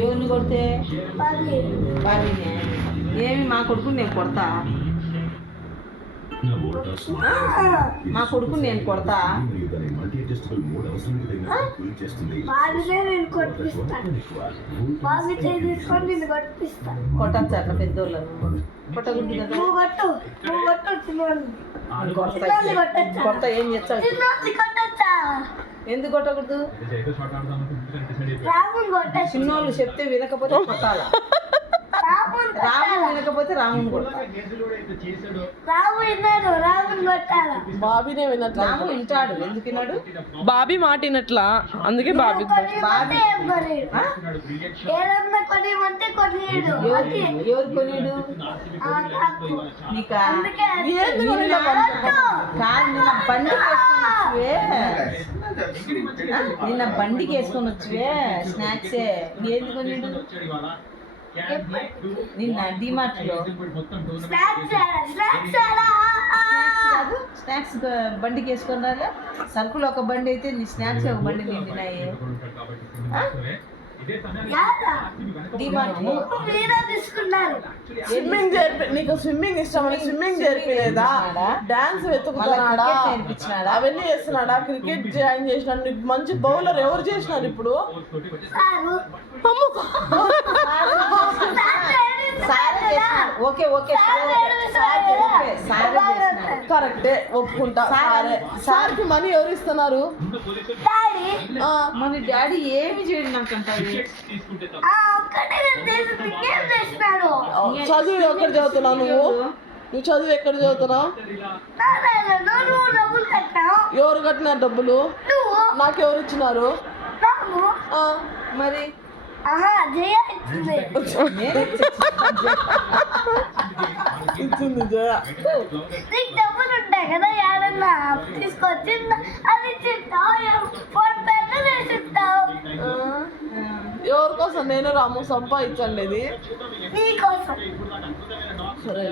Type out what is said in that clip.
ఎవరిని కొడితే బాబీనే ఏమి మా కొడుకుని నేను కొడతా మా కొడుకుని నేను కొడతా కొట్టచ్చు అట్లా పెద్దోళ్ళను కొట్టకూడదు కదా కొత్త ఏం చేస్తావు ఎందుకు కొట్టకూడదు చిన్నోళ్ళు చెప్తే వినకపోతే కొట్టాలా రాముడు వినకపోతే రాముని కొట్టాలి బాబీనే వినట్లా రాముడు వింటాడు ఎందుకు విన్నాడు బాబీ మాట వినట్లా అందుకే బాబీ ఎవరు కొనిడు నీకా నిన్న బండికి వేసుకొని వచ్చువే స్నాక్సే ఏంది కొనిడు నిన్న డిమార్ట్లో స్నాక్స్ బండికి వేసుకొని రాగా సరుకులు ఒక బండి అయితే నీ స్నాక్స్ ఒక బండి నిండినాయి స్విమ్మింగ్ నీకు స్విమ్మింగ్ ఇష్టమని స్విమ్మింగ్ జరిపిలేదా డాన్స్ వెతుకుతున్నాడా అవన్నీ చేస్తున్నాడా క్రికెట్ జాయిన్ చేసినాడు నీకు మంచి బౌలర్ ఎవరు చేసినారు ఇప్పుడు ఓకే ఓకే కరెక్టే ఒప్పుకుంటా సార్కి మనీ ఎవరు ఇస్తున్నారు మన డాడీ ఏమి చేయడు నాకంటారు చదువు ఎక్కడ చదువుతున్నావు నువ్వు చదువు ఎక్కడ చదువుతున్నావు ఎవరు కట్టినారు డబ్బులు నాకెవరు ఇచ్చినారు మరి ఇచ్చింది జయ డబ్బులు ఉంటాయి కదా ఏడన్నా తీసుకొచ్చి అది చిట్టావు ఎవరి కోసం నేను రాము సంపాదించండి నీకోసం సరే